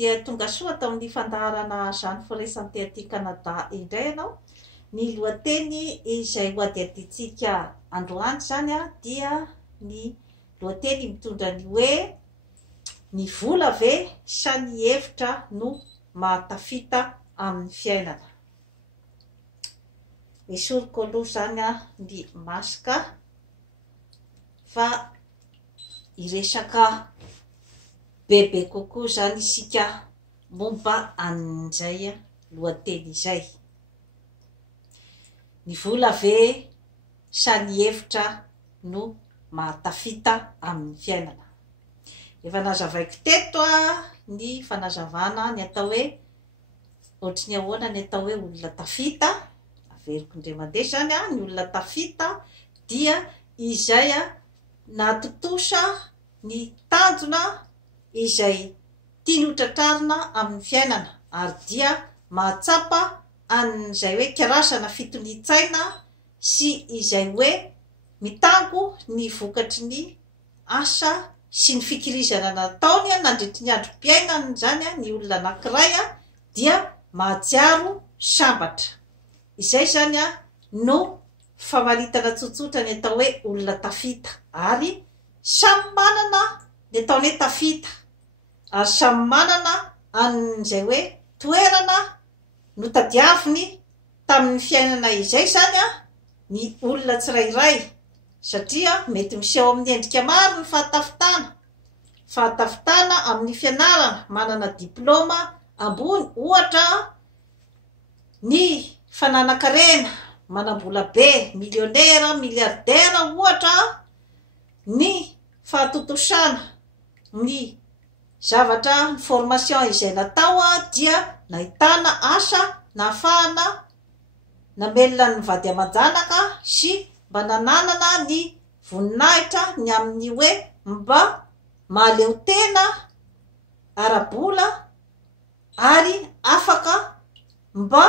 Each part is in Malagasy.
dia tonga soa tao amin'ny fandaharana zany firesanty aty Kanada indray ianao. Ny lohateny izay hoadihadintsika androany zany dia ny lohateny mitondra ny hoe ny vola ve sa ny hevitra no mahatafita amin'ny fiainana. Esoriko aloha zany ny masika fa iresaka bebe kokoa zany isika momba an'izay lohateny izay. Ny vola ve sa ny hevitra no mahatafita amin'ny fiainana. Efa nazavaiko teto ny fanazavana ny atao hoe ohatry ny ahoana ny atao hoe olona tafita. Averiko indray mandeha zany ny olona tafita dia izay natotosa ny tanjona izay tiany hotratrarina amin'ny fiainana ary dia mahatsapa an'izay hoe karazana fitonian-tsaina sy izay hoe mitango ny vokatry ny asa sy ny fikirizana nataony nandritry ny androm-piainana zany ny olona anankiray dia mahatsiaro sambatra. Izay zany no famaritana tsotsotra ny atao hoe olona tafita ary samy manana ny ataony hoe tafita ary samy manana an'izay hoe toerana no tadiaviny tamin'ny fiainana izay zany ny olona tsirairay satria mety miseho amin'ny endrika maro ny fahatafitana amin'ny fianarana manana diplôma ambony ohatra ny fananakarena manambola be milionera miliardera ohatra ny fahatotosana ny zavatra ny formation izay natao dia nahitana asa nahafahana namelona ny vady aman-janaka sy mba nananana ny voninahitra ny amin'ny hoe mba mahaleo tena arabola ary afaka mba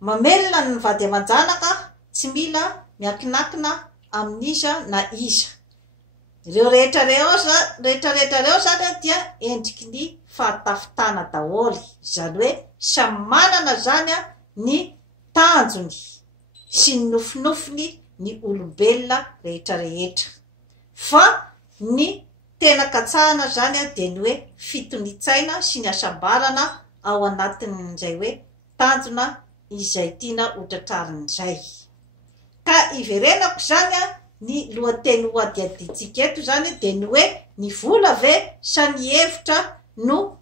mamelona ny vady aman-janaka tsy mila miankinakina amin'iza na iza. Ireo rehetra reo zany dia endriky ny fahatafitana daholo zany hoe samy manana zany ny tanjony sy ny nofinofiny ny olombelona rehetra fa ny tena katsahana zany dia ny hoe fitonian-tsaina sy ny asambarana ao anatin'izay hoe tanjona izay tiana hotratrarin'izay. Ka iverenako zany ny lohateny hoadihadintsika eto zany dia ny hoe ny vola ve sa ny hevitra no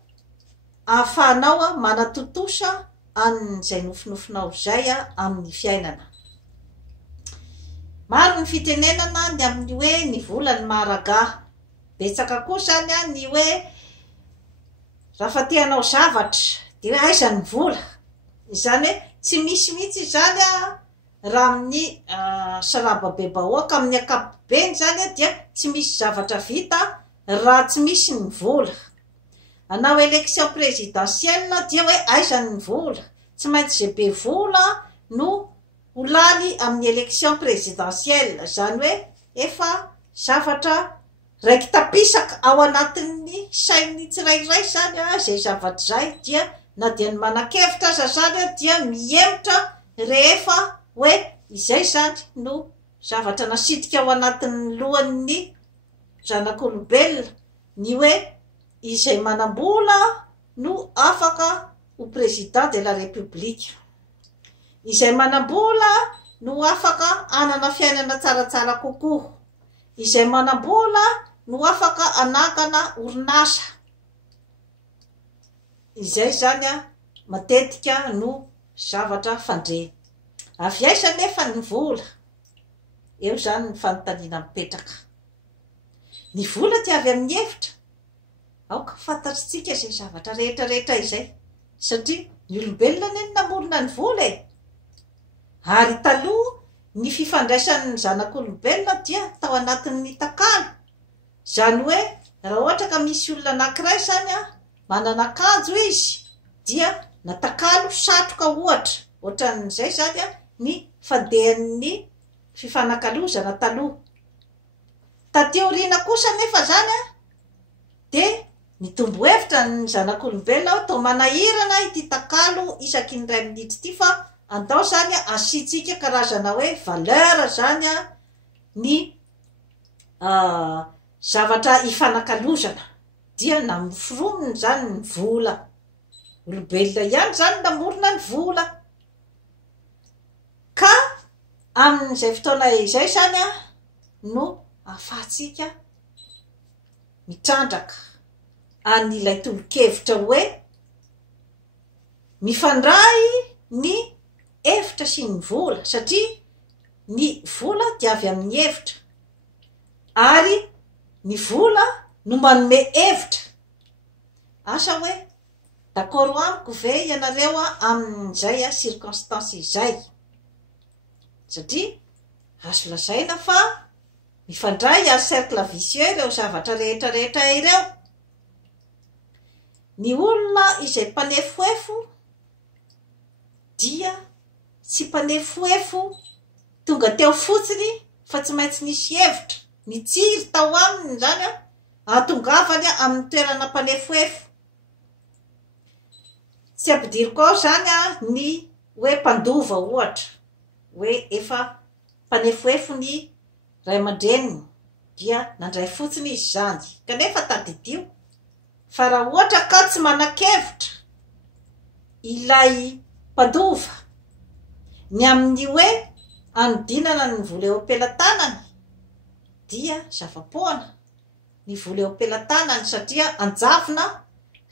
ahafahanao manatotosa an'izay nofinofinao zay amin'ny fiainana. Maro ny fitenenana ny amin'ny hoe ny vola ny maharaga. Betsaka koa zany ny hoe raha tianao zavatra dia hoe aiza ny vola. Izany hoe tsy misy mihitsy zany raha amin'ny salababebahoaka amin'ny ankapobeny zany dia tsy misy zavatra vita raha tsy misy ny vola. Anao élection présidentielle dia hoe aiza ny vola. Tsy maintsy zay be vola no ho lany amin'ny élection présidentielle. Zany hoe efa zavatra raiky tapisaka ao anatin'ny sain'ny tsirairay zany zay zavatra zay dia na dia ny manan-kevitra aza zany dia mihemotra rehefa hoe izay zany no zavatra nasitrika ao anatin'ny lohan'ny zanak'olombelona ny hoe izay manambola no afaka ho président de la république. Izay manambola no afaka anana fiainana tsaratsara kokoa. Izay manambola no afaka anangana orinasa. Izay zany matetika no zavatra fandre. Avy aiza nefa ny vola. Eo zany ny fanontaniana mipetraka. Ny vola dia avy amin'ny hevitra. Aoka fantatritsika izay zavatra rehetra izay. Satria ny olombelona ny namorona ny vola Ary taloha ny fifandraisan'ny zanak'olombelona dia tao anatin'ny takalo. Zany hoe raha ohatra ka misy olona anankiray zany manana akanjo izy dia natakalo satroka ohatra. Ohatran'izay zany ny fandehan'ny fifanakalozana taloha. Taty aoriana kosa nefa zany dia mitombo hevitra ny zanak'olombelona to manahirana ity takalo isaky ny ray minitra ity fa andao zany asitsika karazana hoe valeur zany ny zavatra ifanakalozana dia namoforomony zany ny vola olombelona ihany zany namorona ny vola ka amin'izay fotoana izay zany no afahatsika mitrandraka an'ilay tolo-kevitra hoe mifandray ny hevitra sy ny vola satria ny vola dia avy amin'ny hevitra ary ny vola no manome hevitra asa hoe d'accord amiko ve ianareo amin'izay circonstance izay satria azo lazaina fa mifandray a cercle vicieux ireo zavatra rehetrarehetra ireo ny olona izay mpanefoefo dia tsy mpanefoefo tonga teo fotsiny fa tsy maintsy nisy hevitra mitsiry tao aminy zany atongavany amin'ny toerana mpanefoefo tsy ampidiry koa zany ny hoe mpandova ohatra hoe efa mpanefoefo ny ray aman-dreniny dia nandray fotsiny izy zany kanefa tadidio fa raha ohatra ka tsy manan-kevitra ilay mpandova ny amin'ny hoe anodinana ny vola eo am-pelantanany dia zava-poana ny vola eo am-pelantanany satria anjavona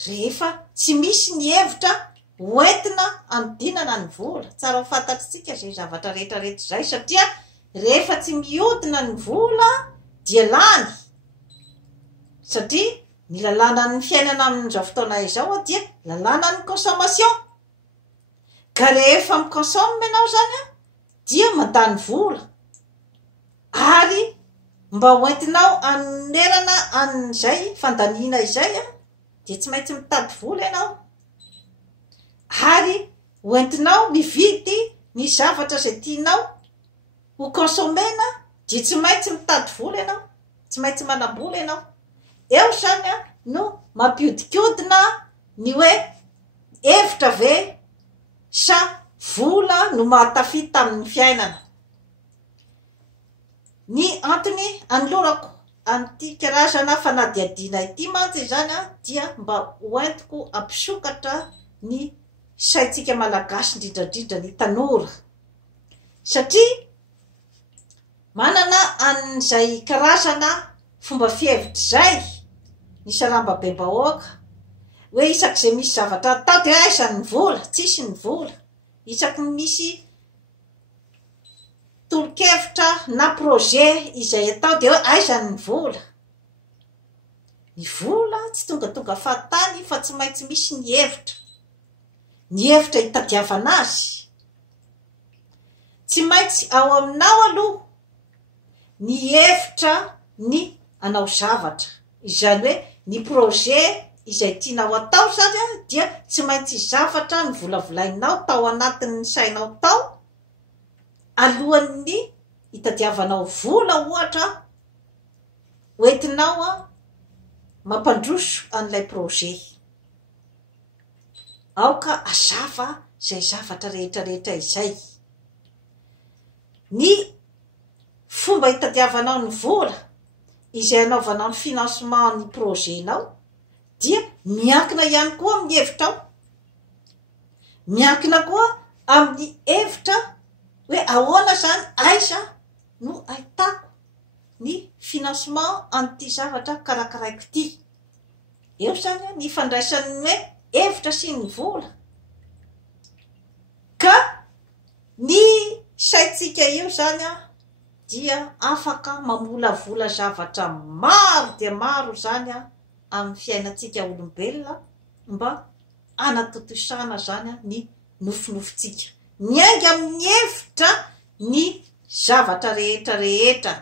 rehefa tsy misy ny hevitra hoentina anodinana ny vola tsara ho fantatritsika zay zavatra rehetrarehetra zay satria rehefa tsy mihodina ny vola dia lany satria ny lalàna ny fiainana amin'izao fotoana izao dia lalàna ny consommation ka rehefa miconsomme ianao zany dia mandany vola ary mba hoentinao anerana an'izay fandaniana izay dia tsy maintsy mitady vola ianao ary hoentinao mividy ny zavatra zay tianao ho consomena dia tsy maintsy mitady vola ianao tsy maintsy manam-bola ianao eo zany no mampiodikodina ny hoe hevitra ve sa vola no mahatafita tamin'ny fiainana ny antony anolorako an'ity karazana fanadiadiana ity mantsy zany dia mba hoentiko ampisokatra ny saitsika malagasy indrindrandrindra ny tanora satria manana an'izay karazana fomba fihevitra zay ny saramba bembahoaka hoe isak'izay misy zavatra atao dia aizany ny vola tsisy ny vola isaky misy tolo-kevitra na projet izay atao dia hoe aizany ny vola tsy tonga fahatany fa tsy maintsy misy ny hevitra hitadiavana azy tsy maintsy ao aminao aloha ny hevitra ny anao zavatra izany hoe ny projet izay tianao atao zany dia tsy maintsy zavatra ny volavolainao tao anatin'ny sainao tao alohan'ny hitadiavanao vola ohatra hoentinao mampandroso an'ilay projet aoka azava zay zavatra rehetrarehetra izay ny fomba hitadiavanao ny vola izay anaovanao ny financement ny projetnao dia miankina ihany koa amin'ny hevitrao miankina koa amin'ny hevitra hoe ahoana zany aiza no ahitako ny financement an'ity zavatra karakaraiko ity eo zany ny fandraisan'ny hoe hevitra sy ny vola ka ny saitsika io zany dia afaka mamolavola zavatra maro dia maro zany amin'ny fiainatsika olombelona mba anatotosana zany ny nofinofitsika miainga amin'ny hevitra ny zavatra rehetrarehetra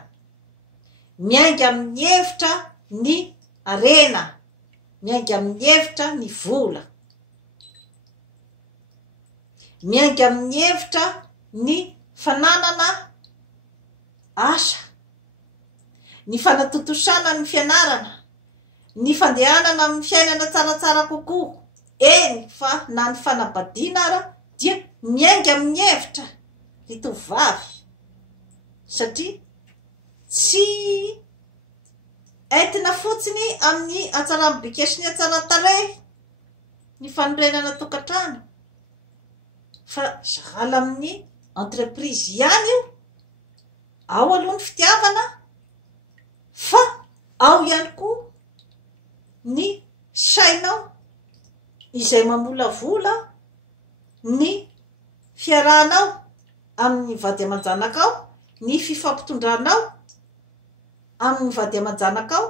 miainga amin'ny hevitra ny arena miainga amin'ny hevitra ny vola miainga amin'ny hevitra ny fananana asa ny fanatotosana ny fianarana ny fandehanana amin'ny fiainana tsaratsara kokoa. Eny fa na ny fanabadiana ara dia miainga amin'ny hevitra ry tovovavy, satria tsy entina fotsiny amin'ny hatsaram-bika sy ny hatsaran-tarehy ny fanorenana tokantrano, fa sahala amin'ny entreprise ihany io. Ao aloha ny fitiavana, fa ao ihany koa ny sainao izay mamolavola ny fiarahanao amin'ny vady aman-janakao, ny fifampitondranao amin'ny vady aman-janakao,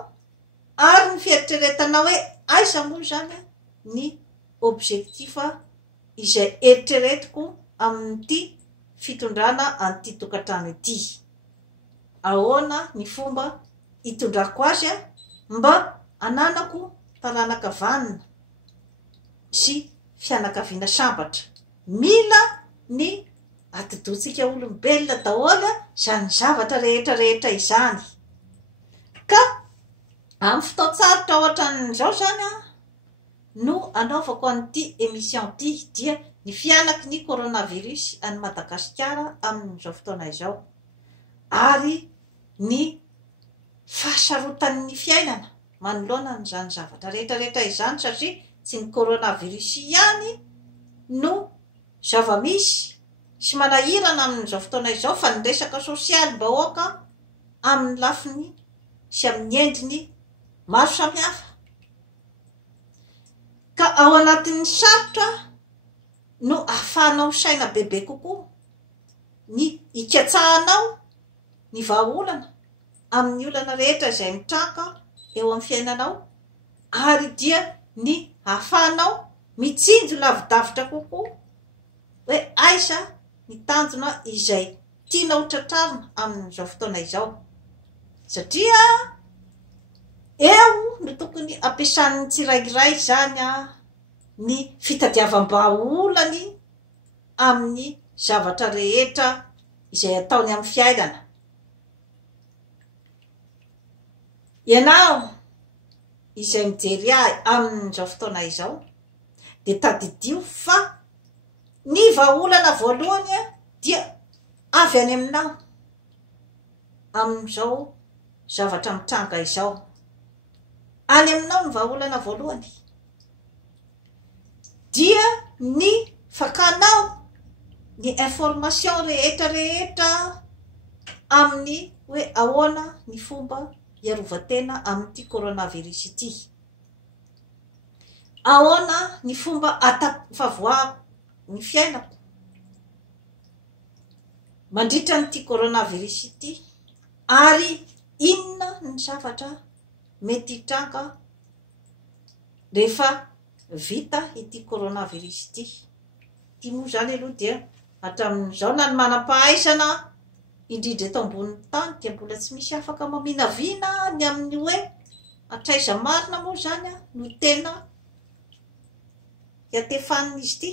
ary ny fieritreretanao hoe aiza moa zany ny objectifa izay eritreretiko amin'ity fitondrana an'ity tokantrano ity. Ahoana ny fomba hitondrako azy mba ananako taranakavanina sy fianakaviana sambatra. Mila ny atidotsika olombelona daholo zany zavatra rehetra izany. Ka amin'ny fotoan-tsarotra ohatran'izao zany no anaovako an'ity émission ity, dia ny fianaky ny coronavirus any Madagasikara amin'izao fotoana izao, ary ny fahasarotan'ny fiainana manoloana n'izany zavatra rehetra izany, satria tsy ny coronavirus ihany no zava-misy sy manahirana amin'izao fotoana izao, fa ny resaka sosialim-bahoaka amin'ny lafiny sy amin'ny endriny maro samihafa. Ka ao anatin'ny sarotra no ahafahanao saina bebe kokoa ny ikatsahanao ny vahaolana amin'ny olana rehetra izay mitranga eo amin'ny fiainanao, ary dia ny ahafahanao mitsinjo lavidavitra kokoa hoe aiza ny tanjona izay tianao tratrarina amin'izao fotoana izao. Satria eo no tokony ampiasan'ny tsirairay zany ny fitadiavam-bahaolany amin'ny zavatra rehetra izay ataony amin'ny fiainana. Ianao izay mijery ahy amin'izao fotoana izao, de tadidio fa ny vahaolana voalohany dia avy any aminao amin'izao zavatra mitranga izao. Any aminao ny vahaolana voalohany, dia ny fakanao ny information rehetra amin'ny hoe ahoana ny fomba iarovatena amin'ity coronavirus ity, ahoana ny fomba atafavoahako ny fiainako mandritra n'ity coronavirus ity, ary inona ny zavatra mety hitranga rehefa vita ity coronavirus ity. Ity moa zany aloha dia hatramin'izao na ny manam-pahaizana indrindra eto ambonin'ny tany dia mbola tsy misy afaka maminavina ny amin'ny hoe atraiza marina moa zany no tena hiatefan'izy ity.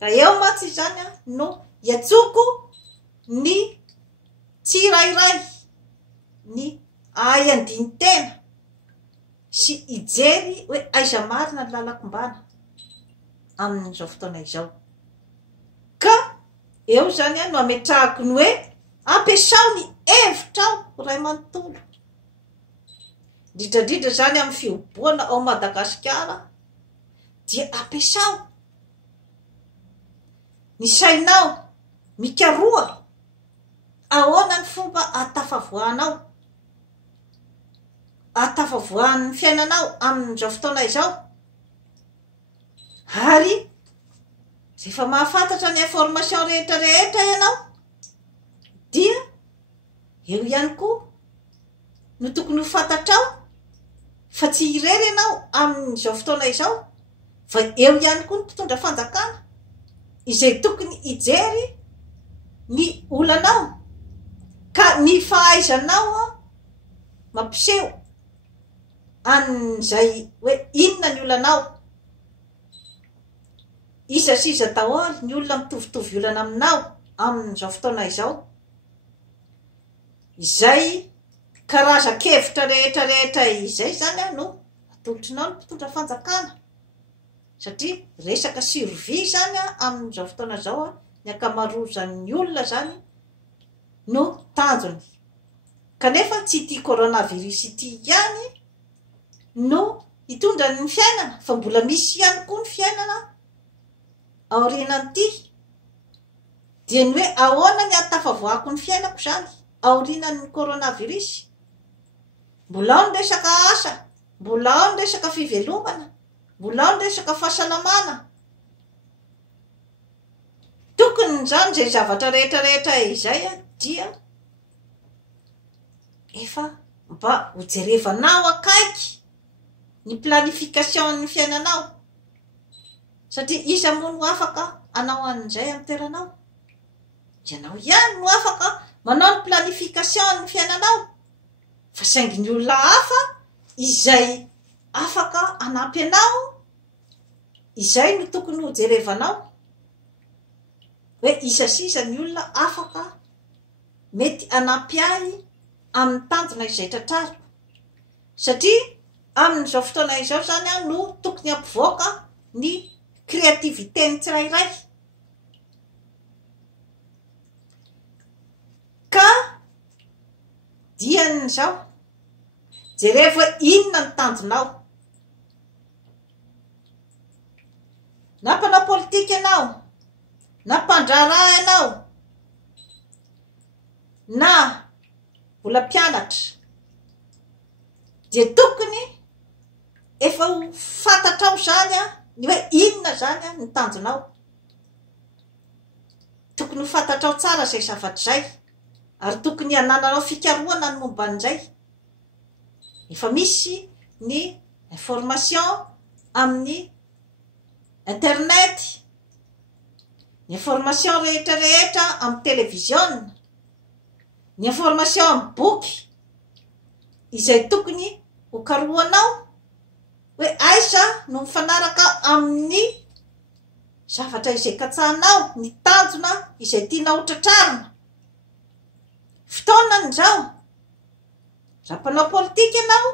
Raha eo matsy zany no hiatsoko ny tsirairay ny ahay andiny tena sy ijery hoe aiza marina ny lalakombana amin'izao fotoana izao. Ka eo zany no ametrahako ny hoe ampiasao ny hevitrao ray manontolo, indrindra zany amin'ny fioboana ao Madagasikara, dia ampiasao ny sainao mikaroa ahoana ny fomba atafavoahanao, atafavoahan'ny fiainanao amin'izao fotoana izao. Ary rehefa mahafantatra ny information rehetra ianao, dia eo ihany koa no tokony ho fantatrao fa tsy irery ianao amin'izao fotoana izao, fa eo ihany koa ny mpitondra fanjakana izay tokony ijery ny olanao ka ny fahaizanao mampiseho an'izay hoe inona ny olanao. Iza siza daholo ny olona mitovitovy olana aminao amin'izao fotoana izao, izay karazan-kevitra rehetrarehetra izay zany no atolotrinao ny mpitondra fanjakana satria resaka survie zany amin'izao fotoana zao ny akamarozan'ny olona zany no tanjony kanefa tsy ity coronavirus ity ihany no hitondra ny fiainana fa mbola misy ihany koa ny fiainana aorianan'ity dia ny hoe ahoana ny atafavoako ny fiainako zany aorianan'ny coronavirus mbola ao ny resaka asa mbola ao ny resaka fivelomana mbola ao ny resaka fahasalamana tokony zany zay zavatra rehetrarehetra izay dia efa mba hojerevanao akaiky ny planification ny fiainanao satria iza moa no afaka anao an'izay amin'ny toeranao ianao ihany no afaka manao ny planification ny fiainanao fa saingy ny olona hafa izay afaka anampy anao izay no tokony hojerevanao hoe isa sisa ny olona afaka mety anampy ahy amin'ny tanjona izay tratrariko satria amin'izao fotoana izao zany no tokony ampivoaka ny créativité ny tsirairay ka dian'izao jereva hoe inona ny tanjonao na mpanao politika ianao na mpandraraha ianao na mbola mpianatra dia tokony efa ho fantatrao zany ny hoe inona zany ny tanjonao tokony ho fantatrao tsara zay zavatra zay ary tokony hanananao fikarohana ny momban'izay efa misy ny information amin'ny internet ny information rehetrarehetra amin'ny télévision ny information amin'ny boky izay tokony ho karohanao hoe aiza no mifanaraka amin'ny zavatra izay katsahanao ny tanjona izay tianao tratrarina fotoanany zao raha mpanao politika ianao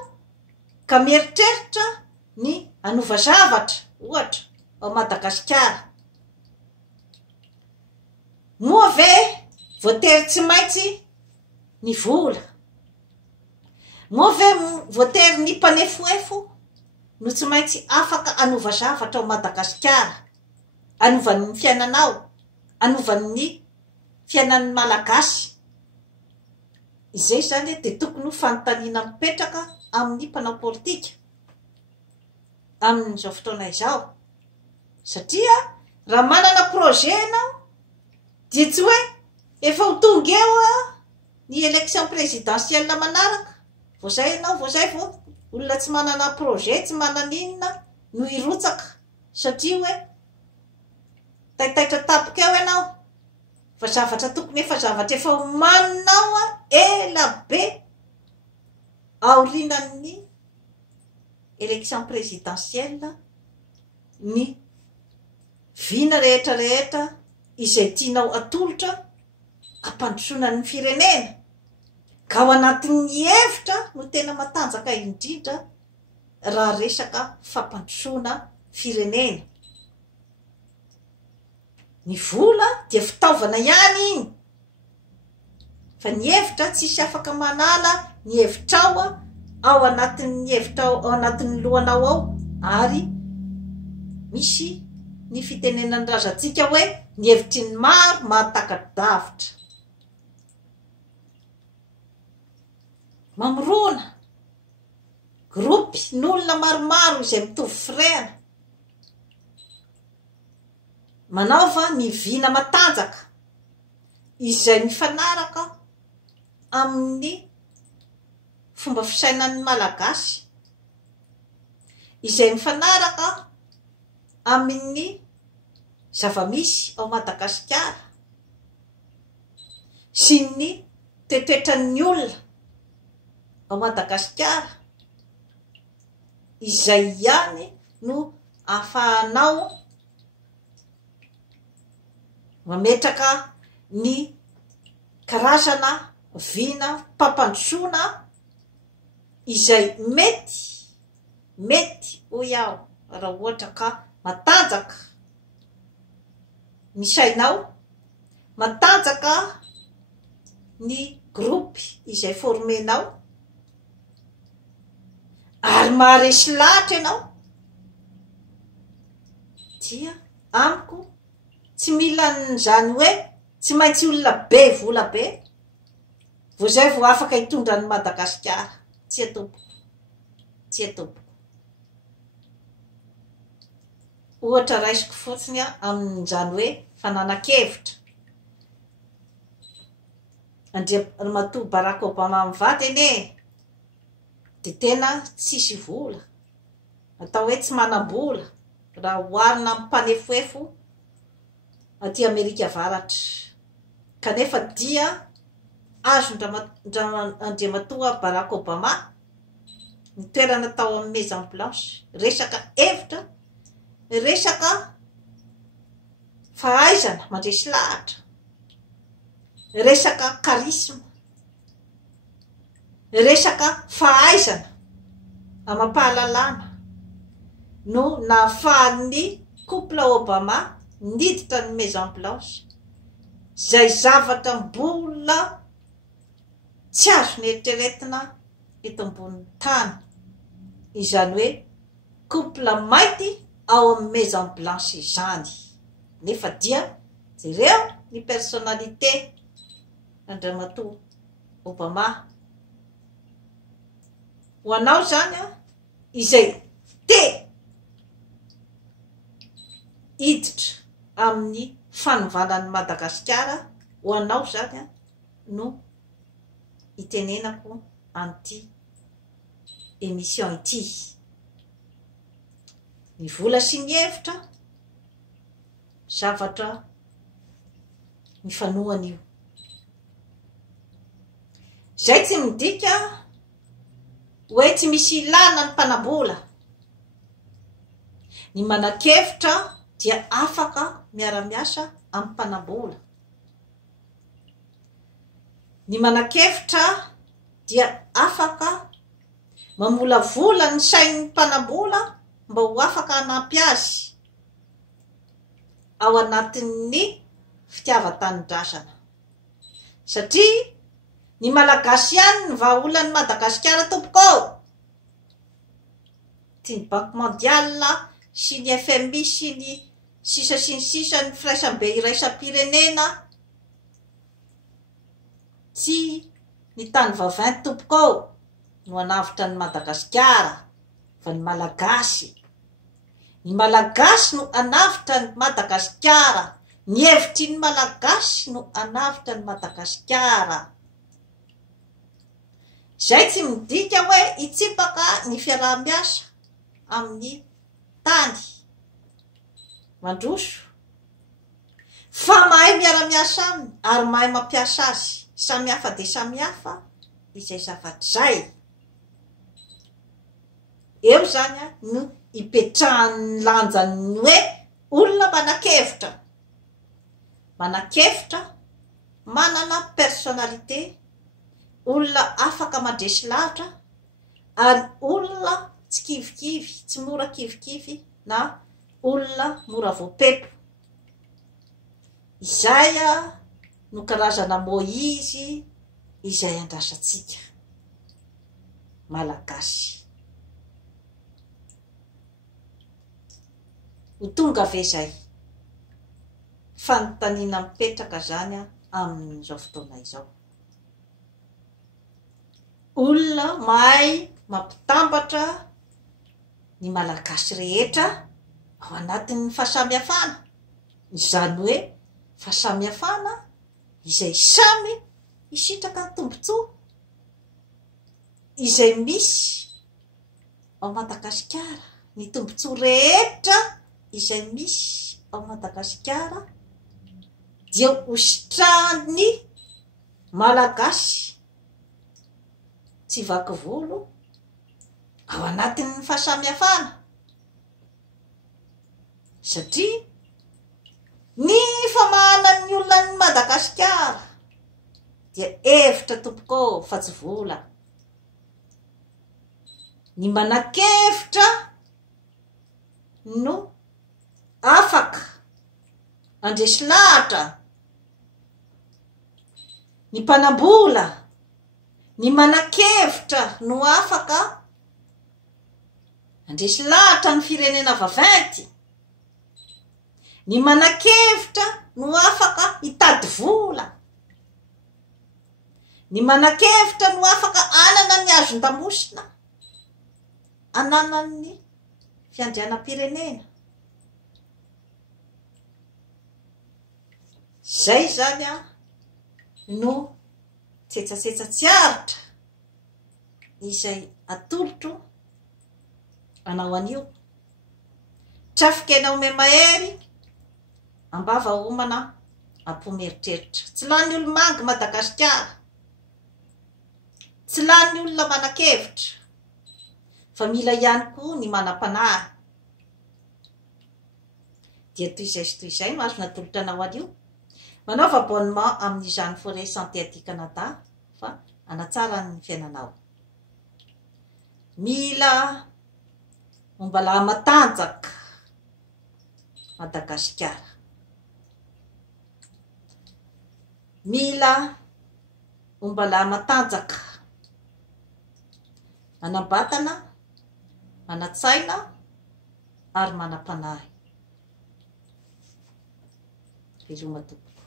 ka mieritreritra ny anova zavatra ohatra ao Madagasikara moa ve voatery tsy maintsy ny vola moa ve voatery ny mpanefoefo no tsy maintsy afaka anova zavatra ao Madagasikara anovan'ny fiainanao anovan'ny fiainan'ny malagasy izay zany dia tokony ho fanontaniana mipetraka amin'ny mpanao politika amin'izao fotoana izao satria raha manana projet ianao dia tsy hoe efa ho tonga eo ny élection présidentielle manaraka voazay ianao voazay vo olona tsy manana projet tsy manana inona no hirotsaka satria hoe taitaitra tapoka eo ianao fa zavatra tokony efa zavatra efa homaninao ela be aorianan'ny élection présidentielle ny vina rehetrarehetra izay tianao atolotra ampandrosoana ny firenena ka ao anatin'ny hevitra no tena matanjaka indrindra raha resaka fampandrosoana firenena ny vola dia fitaovana ihany iny fa ny hevitra tsisy afaka manala ny hevitrao ao anatin'ny hevitrao ao anatin'ny lohanao ao ary misy ny fitenenany razantsika hoe ny hevitry ny maro mahatakadavitra mamorona gropy n'olona maromaro izay mitovy frena manaova ny vina matanjaka izay mifanaraka amin'ny fomba fisainan'ny malagasy izay mifanaraka amin'ny zavamisy ao Madagasikara sy ny toetoetran'ny olona ao Madagasikara izay ihany no ahafahanao mametraka ny karazana vina mpampandrosoana izay mety hoy aho raha ohatra ka matanjaka ny sainao, matanjaka ny gropy izay formenao, ary maharesy lahatra ianao, dia amiko tsy mila n'izany hoe tsy maintsy olona be vola be vo zay vo afaka hitondra ny Madagasikara. Tsy atompoko. Ohatra raisiko fotsiny amin'izany hoe fananan-kevitra. Andriamatoa Barack Obama mivady ene, de tena tsisy vola, atao hoe tsy manam-bola raha oharina amin'ny mpanefoefo aty Amerika Avaratra. Kanefa dia azo Andriamatoa Barack Obama ny toerana tao amin'ny Maison Blanche, resaka hevitra, resaka fahaizana mandresy lahatra, resaka karisma, resaka fahaizana amampahalalana no nahafahan'ny couple Obama niditra ny Maison Blanche, zay zavatra mbola tsy azo nieritreretina eto ambonin'ny tany, izany hoe couple mainty ao amin'ny Maison Blanche izany. Nefa dia jereo ny personnalité Andriamatoa Obama. Ho anao zany izay te hiditra amin'ny fanovanan'ny Madagasikara, ho anao zany no itenenako an'ity émission ity. Ny vola sy ny hevitra, zavatra mifanohana io. Zay tsy midika hoe tsy misy ilana ny mpanambola. Ny manan-kevitra dia afaka miara-miasa amin'ny mpanambola. Ny manan-kevitra dia afaka mamolavola ny sain'ny mpanambola mba ho afaka hanampy azy ao anatin'ny fitiavan-tanindrazana. Satria ny malagasy ihany ny vahaolan'ny Madagasikara tompoko. Ty ny Banque Mondiale sy ny FMI sy ny sisa ny firaisambe iraisam-pirenena, tsy ny tany vaventy tompoko no anavitra ny Madagasikara fa ny malagasy. Ny malagasy no anavitra ny Madagasikara, ny hevitry ny malagasy no anavitra ny Madagasikara. Zay tsy midika hoe hitsipaka ny fiaraha-miasa amin'ny tany mandroso, fa mahay miara-miasa aminy ary mahay mampiasa azy. Samihafa de samihafa izay zavatra zay. Eo zany no ipetrahan'ny lanjany hoe olona manan-kevitra. Manan-kevitra, manana personnalité, olona afaka mandresy lahatra, ary olona tsy kivikivy, tsy mora kivikivy, na olona mora voapepo. Izay no karazana Moïse izay andrasantsika malagasy. Ho tonga ve zay fanontaniana mipetraka zany amin'izao fotoana izao. Olona mahay mampitambatra ny malagasy rehetra ao anatin'ny fahasamihafana, izany hoe fahasamihafana izay samy hisitraka ny tombotsoa izay misy ao Madagasikara. Ny tombotsoa rehetra izay misy ao Madagasikara dia hositrahan'ny malagasy tsy vaky volo ao anatin'ny fahasamihafana. Satria ny famahanan'ny olona ny Madagasikara dia hevitra tompoko fa tsy vola. ny manakevitra no afaka andresy lahatra, ny mpanambola, ny manakevitra no afaka andresy lahatra ny firenena vaventy, ny manakevitra no afaka hitady vola, ny manakevitra no afaka anana ny azon-damosina, anana ny fiandrianam-pirenena. Zay zany no tsetsasetsa tsy aritra izay atolotro anao anio. Trafikena ome mahery ambava homana ampomeritreritra. Tsy lany olo mangy Madagasikara, tsy lany olona manakevitra, fa mila ihany koa ny manam-panahy. Dia toy izay sy toy izay no azona atolotra anao anio. Manaova abonnement amin'ny Jeanne Forêt Santé aty Canada fa hanatsara ny fiainanao. Mila ombala matanjaka Madagasikara. Mila ombala matanjaka manabatana, manatsaina ary manam-panahy. Veloma tompoko.